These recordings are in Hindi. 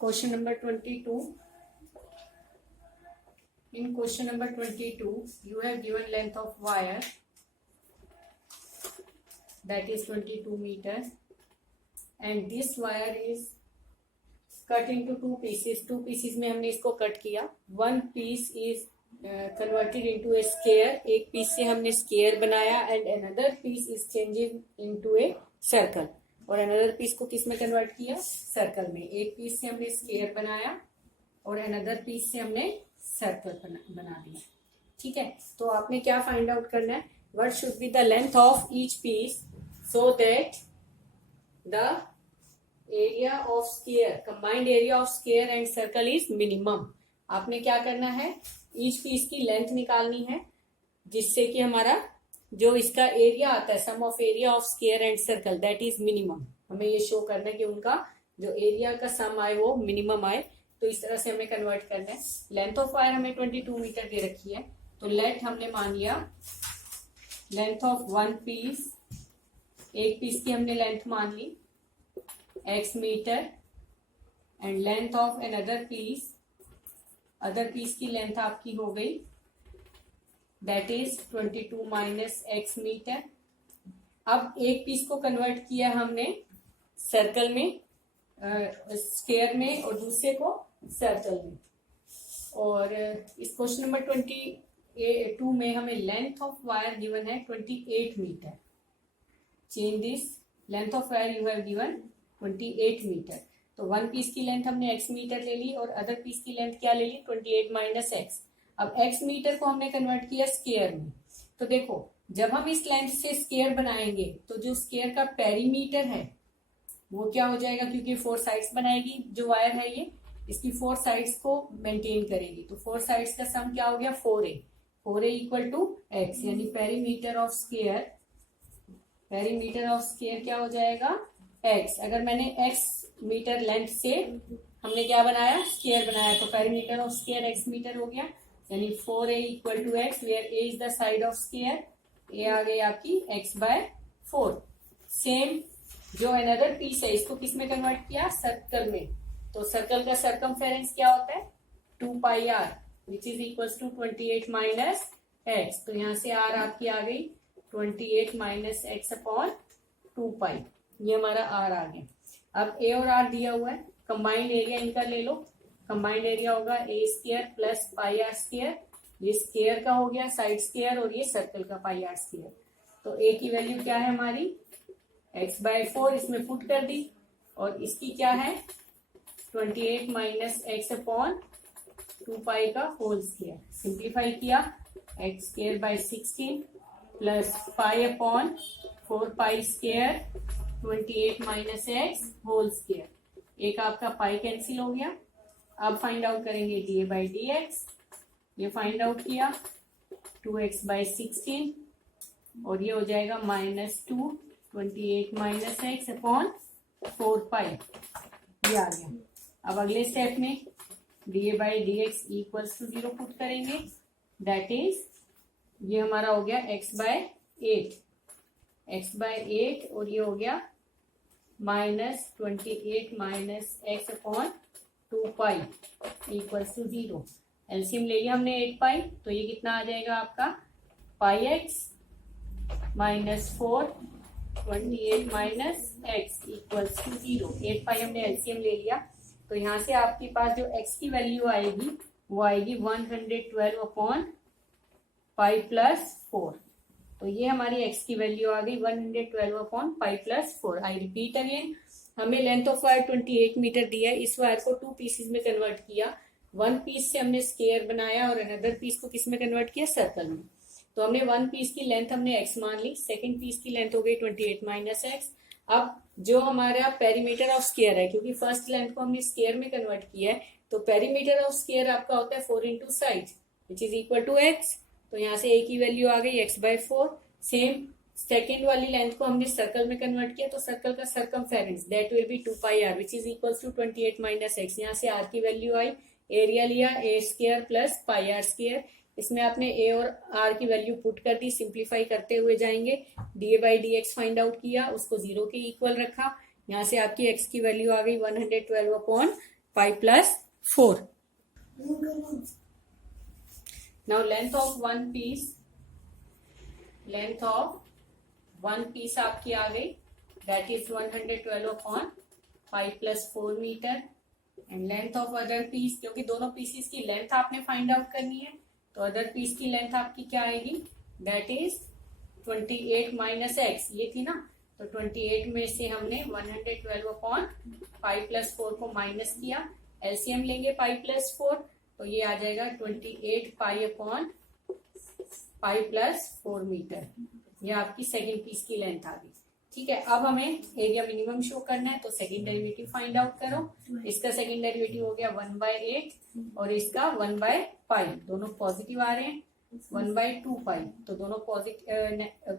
Question number 22. In question number 22, you have given length of wire, that is 22 meters, and this wire is cut into two pieces. Two pieces में हमने इसको कट किया. One piece is converted into a square. एक piece से हमने square बनाया, and another piece is changing into a circle. और another piece को किस में convert किया? Circle में. एक piece से हमने square बनाया और another piece से हमने सर्कल बना दिया. ठीक है, तो आपने क्या फाइंड आउट करना है? What should be the length of each piece so that the area of square, combined area of square and circle is minimum. आपने क्या करना है? ईच पीस की लेंथ निकालनी है, जिससे कि हमारा जो इसका एरिया आता है, sum of area of square and circle, that is minimum. हमें ये शो करना है कि उनका जो एरिया का सम आए वो मिनिमम आए. तो इस तरह से हमें कन्वर्ट करना है. लेंथ ऑफ वायर हमें 22 मीटर दे रखी है, तो लेट हमने मान लिया लेंथ ऑफ वन पीस, एक पीस की हमने लेंथ मान ली x metre, and length of another piece, other piece की लेंथ आपकी हो गई that is 22 minus x metre. अब एक पीस को कन्वर्ट किया हमने सर्कल में, स्क्वायर में, और दूसरे को सर्कल में. और इस क्वेश्चन नंबर 22 में हमें लेंथ ऑफ वायर गिवन है 28 metre. Change this length of wire you have given 28 metre. तो वन पीस की लेंथ हमने x मीटर ले ली और अदर पीस की लेंथ क्या ले ली? 28 माइनस x. अब x मीटर को हमने कन्वर्ट किया स्क्वायर में. तो देखो, जब हम इस लेंथ से स्क्वायर बनाएंगे तो जो स्क्वायर का पेरीमीटर है वो क्या हो जाएगा? क्योंकि 4 साइड्स बनाएगी जो वायर है, ये इसकी 4 साइड्स को मेंटेन करेगी. तो 4 साइड्स का सम क्या हो गया? 4a. 4a equal to x, यानी perimeter of square, perimeter of square क्या हो जाएगा? x. अगर मैंने x मीटर लेंथ से हमने क्या बनाया? स्क्वायर बनाया, तो perimeter of square x metre हो गया, यानी 4a equal to x, where a is the side of square. a आ गई आपकी x/4. सेम जो अनदर पीस है, इसको किस में कन्वर्ट किया? सर्कल में. तो सर्कल का सर्कमफेरेंस क्या होता है? 2 pi r, which is equals to 28 minus x. तो यहां से r आपकी आ गई 28 माइनस x अपॉन 2 पाई. ये हमारा r आ गया. अब a और r दिया हुआ है, कंबाइंड एरिया इनका ले लो. कंबाइंड एरिया होगा a square plus pi r square. ये स्क्वायर का हो गया साइड स्क्वायर, और ये सर्कल का पाई r स्क्वायर. तो a की वैल्यू क्या है हमारी? x/4 इसमें पुट कर दी, और इसकी क्या है? 28 माइनस x अपॉन 2 पाई का होल स्क्वायर. सिंप्लीफाई किया, x square by 16 plus pi upon 4 pi square 28 minus x whole square. एक आपका पाई कैंसिल हो गया. अब फाइंड आउट करेंगे dA/dx. ये फाइंड आउट किया 2x/16, और ये हो जाएगा -2 28 माइनस x अपॉन 4 पाई. ये आ गया. अब अगले स्टेप में dA/dx इक्वल्स टू 0 पुट करेंगे, दैट इज ये हमारा हो गया x/8, x/8, और ये हो गया -28 minus x upon 2 pi equals to 0. LCM ले लिया हमने 8 पाई, तो ये कितना आ जाएगा आपका? Pi x minus 4 28 minus x equals to 0. 8 pi हमने एलसीएम ले लिया, तो यहाँ से आपके पास जो x की वैल्यू आएगी वो आएगी 112 अपॉन पाई प्लस 4. तो ये हमारी x की वैल्यू आ गई 112 upon pi plus 4. I repeat again, हमें लेंथ ऑफ वायर 28 मीटर दिया है. इस वायर को 2 पीसेस में कन्वर्ट किया. वन पीस से हमने स्क्वायर बनाया और अनदर पीस को किस में कन्वर्ट किया? सर्कल में. तो हमने वन पीस की लेंथ हमने x मान ली, सेकंड पीस की लेंथ हो गई 28 माइनस x. अब जो हमारा पेरीमीटर ऑफ स्क्वायर है, क्योंकि फर्स्ट लेंथ को हमने स्क्वायर में कन्वर्ट किया है, तो पेरीमीटर ऑफ स्क्वायर आपका होता है 4 into side, which is equal to x. तो यहाँ से a की वैल्यू आ गई x/4. सेम सेकेंड वाली लेंथ को हमने सर्कल में कन्वर्ट किया, तो सर्कल का circumference that will be 2 pi r, which is equal to 28 minus x. यहाँ से r की वैल्यू आई, एरिया लिया a square plus pi r square. इसमें आपने a और r की वैल्यू पुट कर दी. सिंप्लीफाई करते हुए जाएंगे, dA/dx फाइंड आउट किया, उसको 0 के इक्वल रखा. यहाँ से आपकी x की वैल्यू आ गई 112 upon pi plus 4. Now length of one piece आपकी आ गई, that is 112 upon pi plus 4 metre. And length of other piece, क्योंकि दोनों पीसीस की लेंथ आपने फाइंड आउट करनी है, तो अदर पीस की लेंथ आपकी क्या आएगी, दैट इज 28 माइनस एक्स, ये थी ना. तो 28 में से हमने 112 अपॉन पाई प्लस 4 को माइनस किया, एलसीएम लेंगे पाई प्लस 4, तो ये आ जाएगा 28 pi upon pi plus 4 metre. ये आपकी सेकेंड पीस की लेंथ आ गई. ठीक है, अब हमें एरिया मिनिमम शो करना है, तो सेकेंड डेरिवेटिव फाइंड आउट करो. इसका सेकेंड डेरिवेटिव हो गया 1/8 और इसका 1/पाई, दोनों पॉजिटिव आ रहे हैं. 1/2 पाई, तो दोनों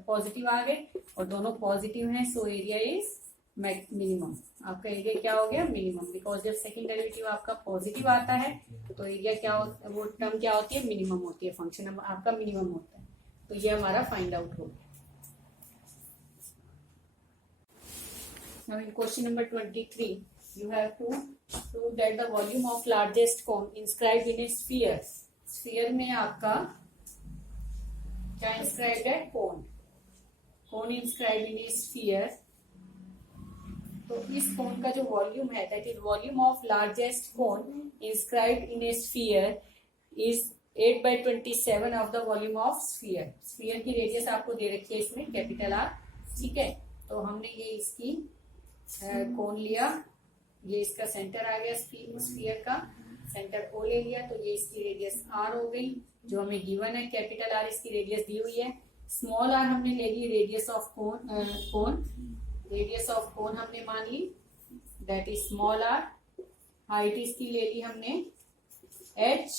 पॉजिटिव आ गए और दोनों पॉजिटिव हैं, सो एरिया इज मिनिमम. आपका एरिया क्या हो गया, मिनिमम, बिकॉज जब सेकेंड डेरिवेटिव आपका पॉजिटिव आता है तो एरिया क्या होता है, वो टर्म क्या होती है, मिनिमम होती है, फंक्शन आपका मिनिमम होता है. तो ये हमारा फाइंड आउट हो गया. Now in question number 23, you have to prove that the volume of largest cone inscribed in a sphere. Sphere में आपका क्या inscribed है, cone. Cone inscribed in a sphere. तो इस cone का जो वॉल्यूम है, that is volume of largest cone inscribed in a sphere is 8/27 of the volume of sphere. Sphere की रेडियस आपको दे रखी है इसमें कैपिटल आर. ठीक है, तो हमने ये इसकी कौन लिया, ये इसका सेंटर आ गया, स्फीयर का सेंटर ओ ले लिया, तो ये इसकी रेडियस आर हो गई जो हमें गिवन है. कैपिटल आर इसकी रेडियस दी हुई है. स्मॉल आर हमने ले ली radius of cone, radius of cone हमने मान ली, that is small r. Height इसकी ले ली हमने एच.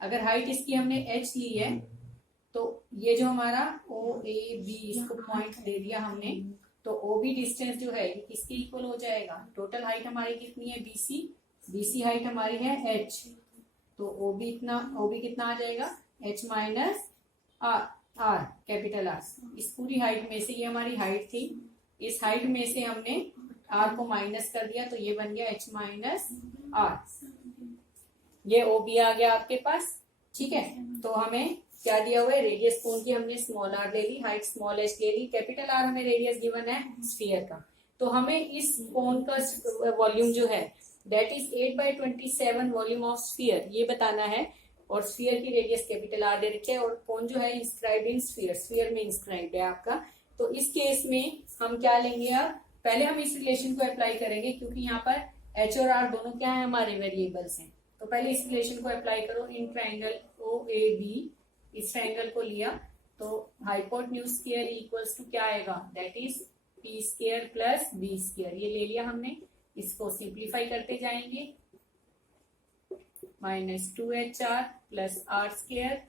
अगर हाइट इसकी हमने एच ली है तो ये जो हमारा ओ ए बी इसको पॉइंट दे दिया हमने, तो ओबी डिस्टेंस जो है ये किसके इक्वल हो जाएगा, टोटल हाइट हमारी कितनी है, बीसी हाइट हमारी है एच, तो ओबी कितना आ जाएगा, H minus are capital R. इस पूरी हाइट में से, ये हमारी हाइट थी, इस हाइट में से हमने आर को माइनस कर दिया, तो ये बन गया एच माइनस आर. ये ओबी आ गया आपके पास. ठीक है, तो हमें क्या दिया हुआ है, रेडियस कोन की हमने स्मॉल आर ले ली, हाइट स्मॉल एच ले ली, कैपिटल आर हमें रेडियस गिवन है स्फीयर का. तो हमें इस कोन का वॉल्यूम जो है that is 8/27 volume of sphere, ये बताना है. और स्फीयर की रेडियस कैपिटल आर दे रखी है और कोन जो है इंस्क्राइब्ड इन स्फीयर, स्फीयर में इंस्क्राइब्ड है आपका. तो इस केस में हम क्या लेंगे, अब पहले हम इस रिलेशन को अप्लाई करेंगे, क्योंकि यहाँ पर एच और आर दोनों क्या है, हमारे वेरिएबल्स हैं. तो पहले इस रिलेशन को अप्लाई करो. In triangle O A B, इस ट्राइंगल को लिया तो हाइपोटेन्यूज स्क्वायर इक्वल्स टू क्या आएगा, that is P square plus B square. ये ले लिया हमने, इसको सिंप्लीफाई करते जाएंगे, -2HR प्लस आर स्क्वायर,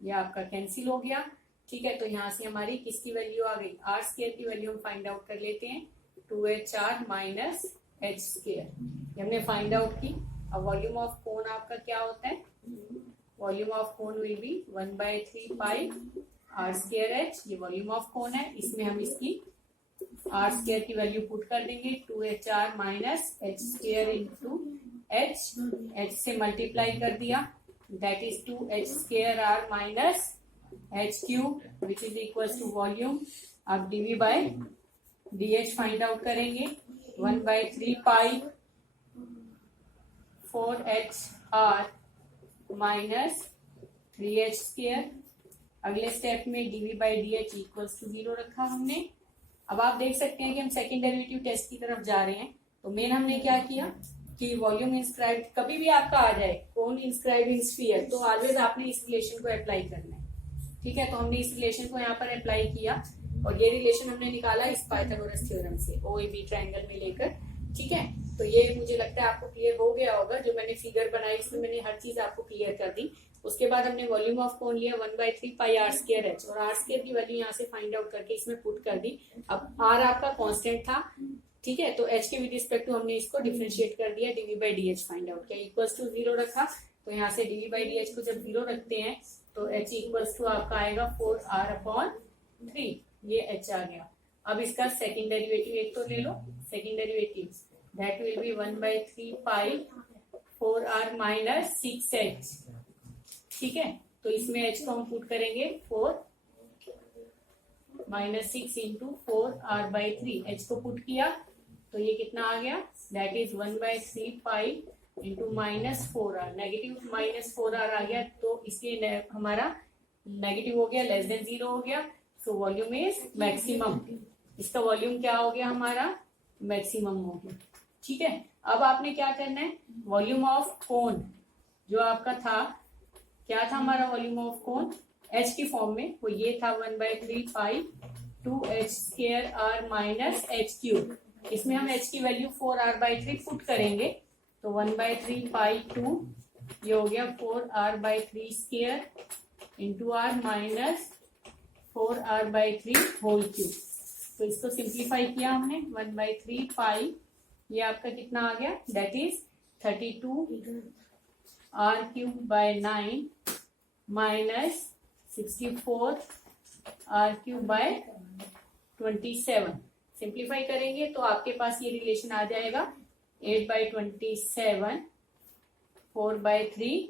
ये आपका कैंसिल हो गया. ठीक है, तो यहाँ से हमारी किसकी वैल्यू आ गई, आर स्क्वायर की वैल्यू हम फाइंड आउट कर लेते हैं, 2HR माइनस एच स्क्वायर, ये हमने फाइंड आउट की. अब वॉल्यूम ऑफ कोन आपका क्या होता है, volume of cone will be 1/3 pi r square h. ये वॉल्यूम ऑफ कोन है, इसमें हम इसकी आर स्क्वायर की वैल्यू पुट कर देंगे, 2HR minus h square into h से मल्टीप्लाई कर दिया, that is 2H square r minus h cube which is equal to volume. अब dv by d H find out करेंगे, 1/3 pi 4HR minus 3H square. अगले स्टेप में DV by D H equals to 0 रखा हमने. अब आप देख सकते हैं कि हम सेकेंड डेरिवेटिव टेस्ट की तरफ जा रहे हैं. तो मेन हमने क्या किया कि वॉल्यूम इंस्क्राइब्ड कभी भी आपका आ जाए कौन इंस्क्राइब्ड इन स्फीयर, तो ऑलवेज आपने इस रिलेशन को अप्लाई करना है. ठीक है, तो हमने इस रिलेशन को यहाँ पर अप्लाई किया और ये रिलेशन हमने निकाला इस पाइथागोरस थ्योरम से ओ ए बी ट्राइंगल में लेकर. ठीक है, तो ये मुझे लगता है आपको क्लियर हो गया होगा. जो मैंने फिगर बनाई इसमें मैंने हर चीज आपको क्लियर कर दी. उसके बाद हमने वॉल्यूम ऑफ कोन लिया 1/3 पाई आर स्क्वायर एच, और आर स्क्वायर की वैल्यू यहाँ से फाइंड आउट करके इसमें पुट कर दी. अब आर आपका कांस्टेंट था. ठीक है, तो एच के विद रिस्पेक्ट टू हमने इसको डिफरेंशिएट कर दिया, D V by D H find out किया, इक्वल्स टू 0 रखा. तो यहाँ से डीवी बाई डी एच को जब 0 रखते हैं तो एच इक्वल्स टू आपका आएगा 4R/3, ये एच आ गया. अब इसका सेकेंड डेरिवेटिव एक तो ले लो, second derivative that will be 1/3 pi 4r minus 6h। ठीक है, तो इसमें h को हम पुट करेंगे 4 माइनस 6 इंटू 4r/3। h को पुट किया तो ये कितना आ गया, that is 1/3 pi into minus 4r। Negative minus 4r आ गया तो इसलिए हमारा नेगेटिव हो गया, लेस देन 0 हो गया। So volume is maximum. इसका वॉल्यूम क्या हो गया, हमारा मैक्सिमम हो गया। ठीक है, अब आपने क्या करना है, वॉल्यूम ऑफ कोन जो आपका था, क्या था हमारा वॉल्यूम ऑफ कोन h की फॉर्म में, वो ये था 1/3 पाई 2h² r माइनस h³। इसमें हम h की वैल्यू 4r/3 पुट करेंगे तो 1/3 पाई 2 ये हो गया 4r/3² into r minus 4r/3 whole cube. तो इसको सिंप्लीफाई किया हमने, 1/3 पाई ये आपका कितना आ गया, that is 32r³/9 minus 64r³/27। Simplify करेंगे तो आपके पास ये रिलेशन आ जाएगा 8/27 4/3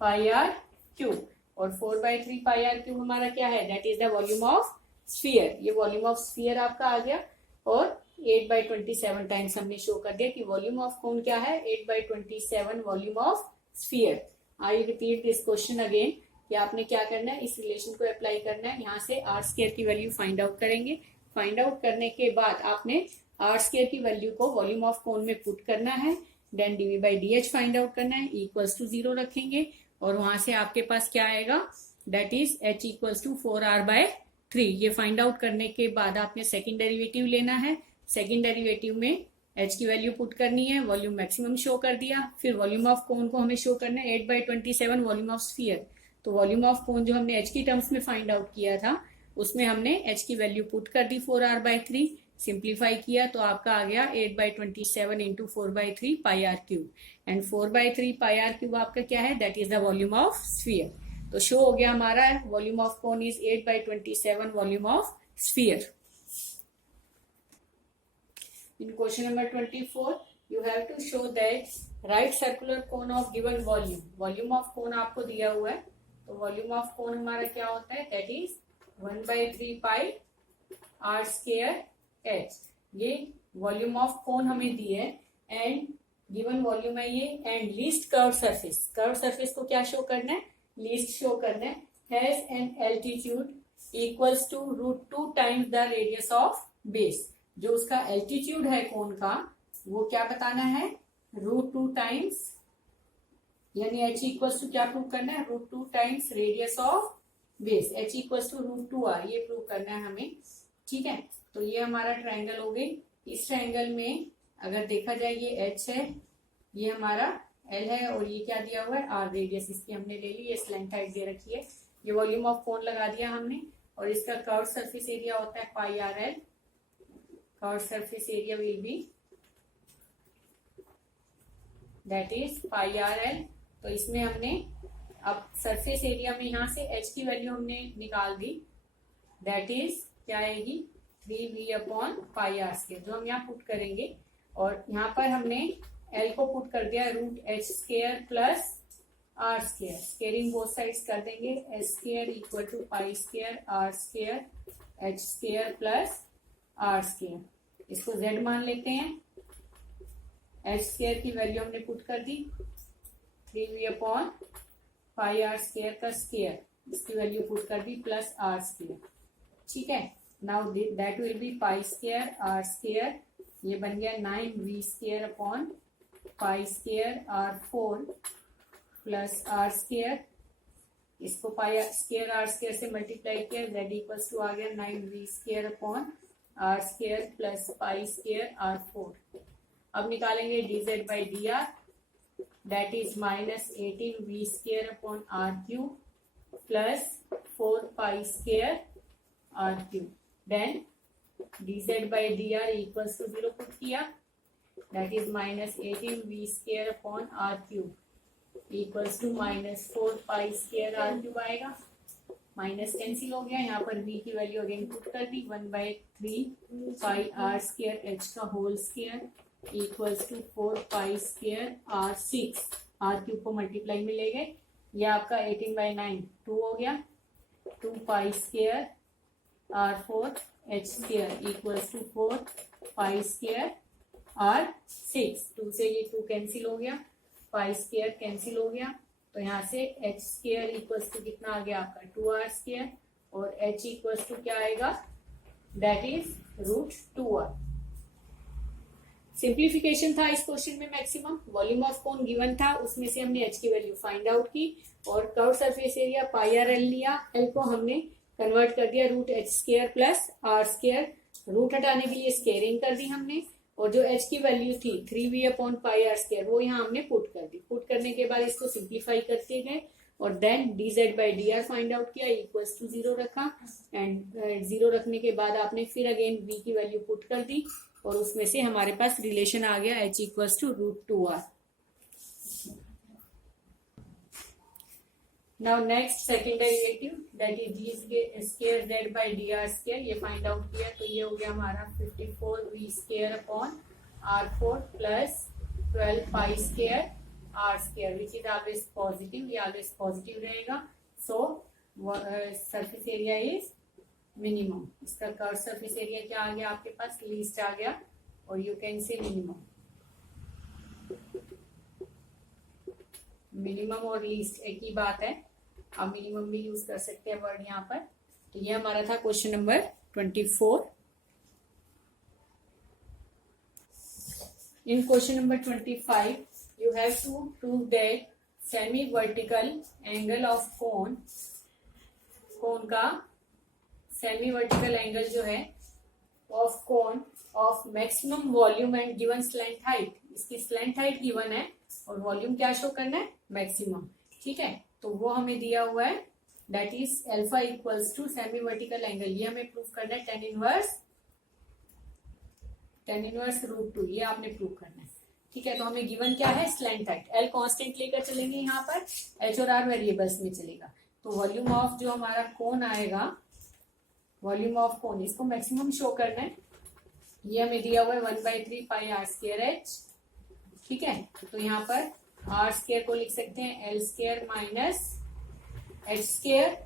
πr³ और 4/3 πr³ हमारा क्या है, that is the volume of sphere. ये वॉल्यूम ऑफ स्फीयर आपका आ गया और 8/27 टाइम्स हमने शो कर दिया कि वॉल्यूम ऑफ कोन क्या है, 8/27 volume of sphere. I repeat this question again कि आपने क्या करना है, इस रिलेशन को अप्लाई करना है। यहाँ से r² की वैल्यू फाइंड आउट करेंगे। फाइंड आउट करने के बाद आपने r² की वैल्यू को वॉल्यूम ऑफ कोन में पुट करना है, देन dv/dh फाइंड आउट करना है, इक्वल्स टू 0 रखेंगे और वहां से आपके पास क्या आएगा, that is h equals to 4r/3। ये फाइंड आउट करने के बाद आपने सेकंड डेरिवेटिव लेना है। सेकंड डेरिवेटिव में h की वैल्यू पुट करनी है, वॉल्यूम मैक्सिमम शो कर दिया, फिर वॉल्यूम ऑफ कोन को हमें शो करना है 8/27 वॉल्यूम ऑफ स्फीयर। तो वॉल्यूम ऑफ कोन जो हमने h की टर्म्स में फाइंड आउट किया था उसमें हमने h की वैल्यू पुट कर दी 4r/3, सिंप्लीफाई किया तो आपका आ गया 8/27 इंटू 4/3 πr³ एंड 4/3 πr³ आपका क्या है, that is the volume of sphere. तो शो हो गया हमारा volume of cone is 8/27 volume of sphere. In question number 24, you have to show that right circular cone of given volume. Volume of cone आपको दिया हुआ है, तो volume of cone हमारा क्या होता है, that is 1/3 pi r² h। ये volume of cone हमें दी है and given volume है ये, and least curved surface। curved surface को क्या शो करना है, least शो करना है, has an altitude equals to √2 times the radius of base। जो उसका एल्टीट्यूड है कोन का वो क्या बताना है, √2 टाइम्स, यानी h इक्वल्स टू क्या प्रूव करना है, √2 times radius of base, h equals to √2r, ये प्रूव करना है हमें। ठीक है, तो ये हमारा ट्रायंगल हो गई। इस ट्रायंगल में अगर देखा जाए ये h है, ये हमारा l है और ये क्या दिया हुआ है, r रेडियस इसकी हमने ले ली, ये स्लैंट हाइट दे रखी है। ये वॉल्यूम ऑफ कोन लगा दिया हमने और इसका कर्व सरफेस एरिया होता है πrl। Curve surface area will be that is πrl। तो इसमें हमने अब सरफेस एरिया में यहाँ से h की वैल्यू हमने निकाल दी, दैट इज क्या आएगी 3v/πr², जो हम यहाँ पुट करेंगे और यहाँ पर हमने l को पुट कर दिया √h² plus r²। Squaring both sides कर देंगे, h² equal to π² r² h² plus r²। इसको z मान लेते हैं, h² की वैल्यू हमने पुट कर दी 3v/πr² का स्क्वायर, इसकी वैल्यू पुट कर दी प्लस r²। ठीक है, now that will B π² r², ये बन गया 9v² π² प्लस r²। इसको π² r² से मल्टीप्लाई किया, z इक्वल्स टू आ गया 9v² r² प्लस π² r4। अब निकालेंगे dz/dr, दैट is minus 18v² r³ plus 4π² r³। Then dz/dr equals to 0 put किया, that is minus 18v² r³ equals to minus 4π² r³ आएगा। माइनस कैंसिल हो गया, यहाँ पर v की वैल्यू अगेन पुट कर दी 1/3 πr² h का whole square equals to 4 pi square R 6, R cube को मल्टीप्लाई में ले गए, ये आपका 18/9 2 हो गया, 2 pi square R 4 H square equals to 4 pi square R 6, 2 से ये 2 कैंसिल हो गया, पाई स्क्वायर कैंसिल हो गया, तो यहाँ से एच स्क्वायर इक्वल्स टू कितना आ गया आपका 2r स्क्वायर, और h इक्वल्स टू क्या आएगा, दैट इज √2r। सिंप्लीफिकेशन था इस क्वेश्चन में maximum, volume of cone given था, उसमें से हमने h की वैल्यू फाइंड आउट की, और curve surface area pi r L लिया, एल को हमने कन्वर्ट कर दिया √h² plus r square, root हटाने के लिए स्क्वायरिंग कर दी हमने, और जो h की वैल्यू थी 3v/πr² वो यहाँ हमने पुट कर दी, पुट करने के बाद इसको सिंप्लीफाई करते गए, और देन dz/dr फाइंड आउट किया, इक्वल्स टू 0 रखा, एंड 0 रखने के बाद आपने फिर अगेन v की वैल्यू पुट कर दी, और उसमें से हमारे पास रिलेशन आ गया h equals to √2r। Now next second derivative that is d²z/dr², ये फाइंड आउट किया, तो ये हो गया हमारा 54v²/r4 plus 12 pi square r² which is always positive, ये ऑलवेज पॉजिटिव रहेगा, सो सरफेस एरिया इज मिनिमम, इसका कर्व सरफेस एरिया क्या आ गया आपके पास, लीस्ट आ गया, और यू कैन से मिनिमम और लीस्ट एक ही बात है, आप मिनिमम भी यूज कर सकते हैं वर्ड यहाँ पर। तो ये हमारा था question number 24। In question number 25 you have to prove that semi vertical angle of cone का सेमी वर्टिकल एंगल जो है of cone of maximum volume and given slant height, इसकी स्लैंट हाइट गिवन है और वॉल्यूम क्या शो करना है, मैक्सिमम, ठीक है, तो वो हमें दिया हुआ है, that is alpha equals to semi vertical angle, ये हमें प्रूव करना है tan इनवर्स √2, ये आपने प्रूव करना है, ठीक है। तो हमें गिवन क्या है, स्लैंट हाइट, एल कांस्टेंट लेकर चलेंगे, यहाँ पर एच और आर वेरिएबल्स में चलेगा, तो वॉल्यूम ऑफ जो हमारा कोन आएगा, वॉल्यूम ऑफ कोन, इसको मैक्सिमम शो करना है, ये हमें दिया हुआ है 1/3 पाई r²h, ठीक है, तो यहाँ पर r² को लिख सकते हैं l² minus h²,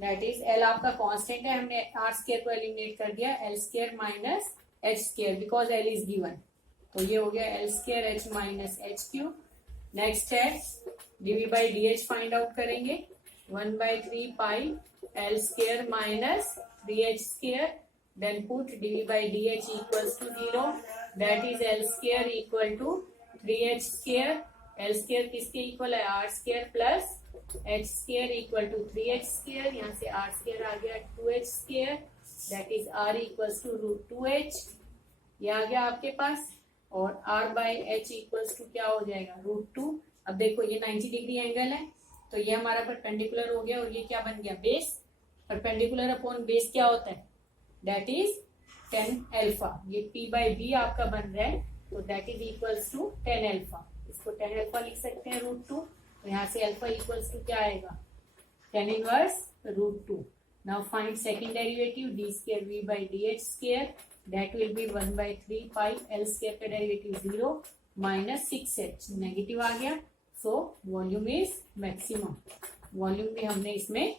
that is L आपका कांस्टेंट है, हमने r² को एलिमिनेट कर दिया, l² minus h² because L is given, तो ये हो गया l²h माइनस h³। नेक्स्ट है dv/dh फाइंड आउट करेंगे, 1/3 pi l² minus 3h², then put dv/dh equals to 0, that is l² equal to 3h², l² किसके इक्वल है, r² plus h² equal to 3h², यहाँ से r² आ गया 2h², that is r equals to √2h, ये आ गया आपके पास, और r/h इक्वल्स टू क्या हो जाएगा, √2। अब देखो ये 90 डिग्री एंगल है, तो ये हमारा परपेंडिकुलर हो गया, और ये क्या बन गया, बेस, परपेंडिकुलर अपॉन बेस क्या होता है, दैट इज tan अल्फा, ये p/b आपका बन रहा है, तो that is equals to tan alpha, इसको tan अल्फा लिख सकते हैं √2, तो यहाँ से अल्फा इक्वल्स टू क्या आएगा, tan inverse √2। Now find second derivative d²v/dh², that will be 1/3 pi l² का डेरिवेटिव 0 माइनस 6h, नेगेटिव आ गया, so volume is maximum, volume भी हमने इसमें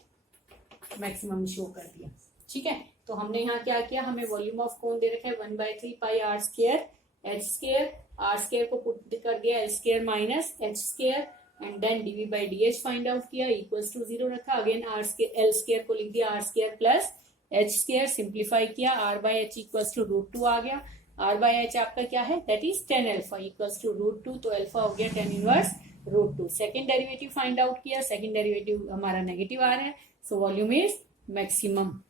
मैक्सिमम शो कर दिया, ठीक है। तो हमने यहाँ क्या किया, हमें वॉल्यूम ऑफ कोन दे रखा है 1/3 पाई r² h², r² को पुट कर दिया l² minus h², and then dv/dh find out किया, इक्वल्स टू 0 रखा, अगेन l² को लिख दिया r² प्लस h², सिंप्लीफाई किया, r/h इक्वल्स टू √2 आ गया, r/h आपका क्या है, that is tan alpha equals to √2, तो अल्फा हो गया tan inverse √2। Second derivative find out किया, सेकंड डेरिवेटिव हमारा नेगेटिव आ रहा है, सो वॉल्यूम इज मैक्सिमम।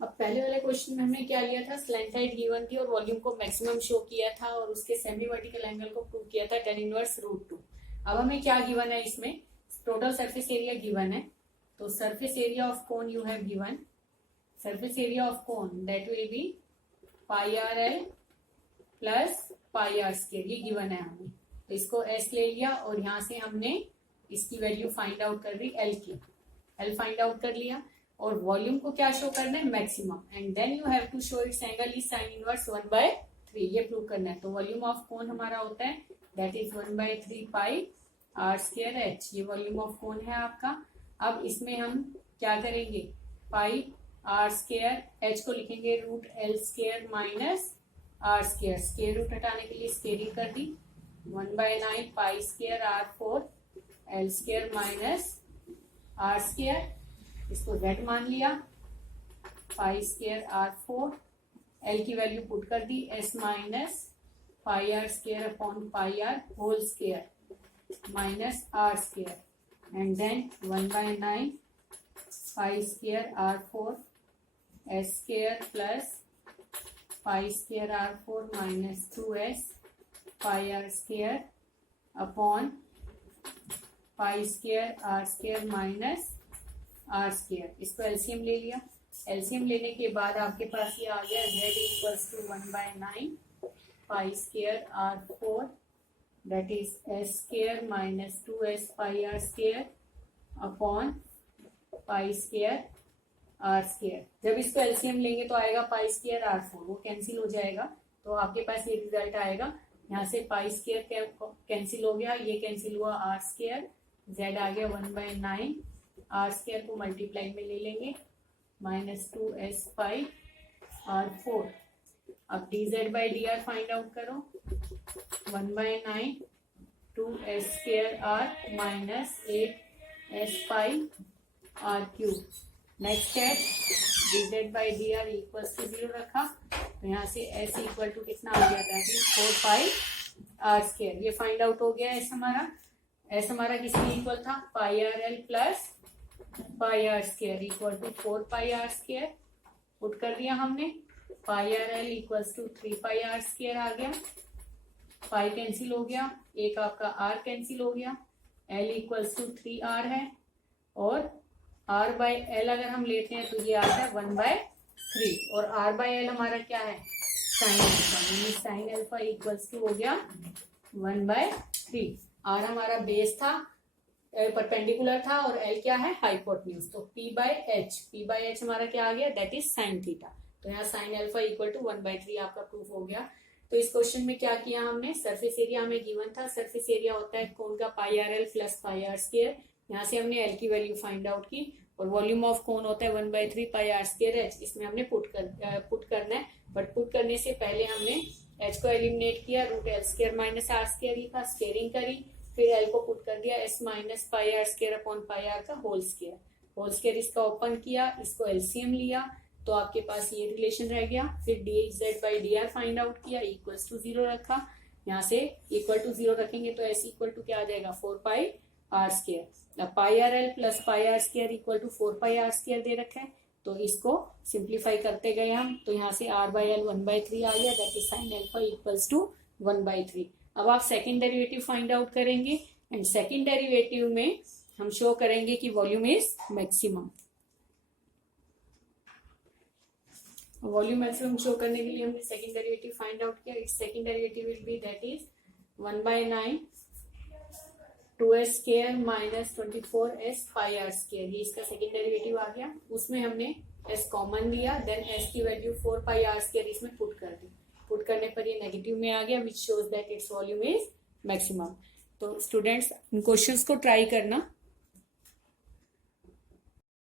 अब पहले वाले क्वेश्चन में हमने क्या लिया था, स्लैंट हाइट गिवन थी और वॉल्यूम को मैक्सिमम शो किया था, और उसके सेमी वर्टिकल एंगल को प्रूव किया था tan इनवर्स √2। अब हमें क्या गिवन है, इसमें टोटल सरफेस एरिया गिवन है, तो surface area of cone you have given, surface area of cone that will B pi r l plus pi r², ये गिवन है हमें, तो इसको s ले लिया, और यहाँ से हमने इसकी वैल्यू फाइंड आउट कर दी, एल की, एल फाइंड आउट कर लिया, और वॉल्यूम को क्या शो करना है, maximum, and then you have to show its angle is sine inverse 1/3, ये प्रूव करना है। तो वॉल्यूम ऑफ कोन हमारा होता है that is 1/3 pi r square h, ये वॉल्यूम ऑफ कोन है आपका। अब इसमें हम क्या करेंगे, पाई आर स्क्वायर एच को लिखेंगे root l square minus r square, square root हटाने के लिए स्क्वेयरिंग कर दी, 1/9 pi square R4 l square minus r square, इसको z मान लिया, पाई स्क्वायर R4, एल की वैल्यू पुट कर दी, s minus pi r square upon pi r whole square minus r square, and then 1/9 pi square R4 s square plus pi square R4 minus 2s pi r square upon pi square r square minus r square, इसको एलसीएम ले लिया। एलसीएम लेने के बाद आपके पास ये आ गया z equals to 1/9 pi square R4 that is s square minus 2s pi r square upon pi square r square. जब इसको एलसीएम लेंगे तो आएगा पाई स्क्वायर R4, वो कैंसिल हो जाएगा, तो आपके पास ये रिजल्ट आएगा। यहाँ से पाई स्क्वायर कैंसिल हो गया, ये कैंसिल हुआ आर स्क्वायर, z आ गया 1/9, आर स्क्वायर को मल्टीप्लाई में ले लेंगे माइनस 2s पाई R4। अब dz by dr find out करो, 1/9 2s square r minus 8s pi r3। Next step, dz by dr equals to 0 रखा, तो यहाँ से s इक्वल टू कितना आ गया, that is 4 pi r square, ये फाइंड आउट हो गया। s हमारा किसके इक्वल था, pi r l plus pi r square equal to 4 pi r square, put कर दिया हमने, pi r l equals to 3 pi r square आ गया, पाई कैंसिल हो गया, एक आपका r कैंसिल हो गया, l इक्वल्स टू 3r है, और r बाई एल अगर हम लेते हैं तो ये आता है 1/3, और r बाई एल हमारा क्या है, साइन अल्फा, यानी साइन अल्फा इक्वल्स टू हो गया 1/3। r हमारा बेस था, परपेंडिकुलर था, और l क्या है, हाइपोटेन्यूज, तो p/h हमारा क्या आ गया, दैट इज साइन थीटा। तो यहाँ साइन अल्फा इक्वल टू 1/3 आपका प्रूफ हो गया। तो इस क्वेश्चन में क्या किया हमने, सरफेस एरिया हमें गिवन था, सरफेस एरिया होता है कोन का pi r l plus pi r square, यहाँ से हमने एल की वैल्यू फाइंड आउट की, और वॉल्यूम ऑफ कोन होता है 1/3 पाई आर स्क्वायर एच, इसमें हमने पुट करना है, बट पुट करने से पहले हमने एच को एलिमिनेट किया, root l square minus r square लिखा, स्क्वेयरिंग करी, फिर एल को पुट कर दिया, s minus pi r square upon pi r का होल स्क्वायर इसका ओपन किया, इसको एलसीएम लिया, तो आपके पास ये रिलेशन रह गया। फिर dz by dr find out किया, इक्वल्स टू 0 रखा, यहाँ से इक्वल टू 0 रखेंगे तो s इक्वल टू क्या आ जाएगा, 4 पाई आर स्क्वायर। अब pi r l plus pi r square equal to 4 pi r square दे रखा है, तो इसको सिंप्लीफाई करते गए हम, तो यहाँ से r बाई एल 1/3 आ गया, that is sine alpha equals to 1/3। अब आप सेकेंड डेरिवेटिव फाइंड आउट करेंगे, एंड सेकेंड डेरिवेटिव में हम शो करेंगे कि volume is maximum. Volume maximum show करने के लिए हमने सेकेंड डेरिवेटिव फाइंड आउट किया, its second derivative will be that is 1/9 2s square minus 24s pi r square, ये इसका सेकेंड डेरिवेटिव आ गया। उसमें हमने s कॉमन लिया, देन s की वैल्यू 4 पाई आर स्क्वायर इसमें पुट कर दी, पुट करने पर ये नेगेटिव में आ गया, which shows that its volume is maximum. तो स्टूडेंट्स इन क्वेश्चंस को ट्राई करना,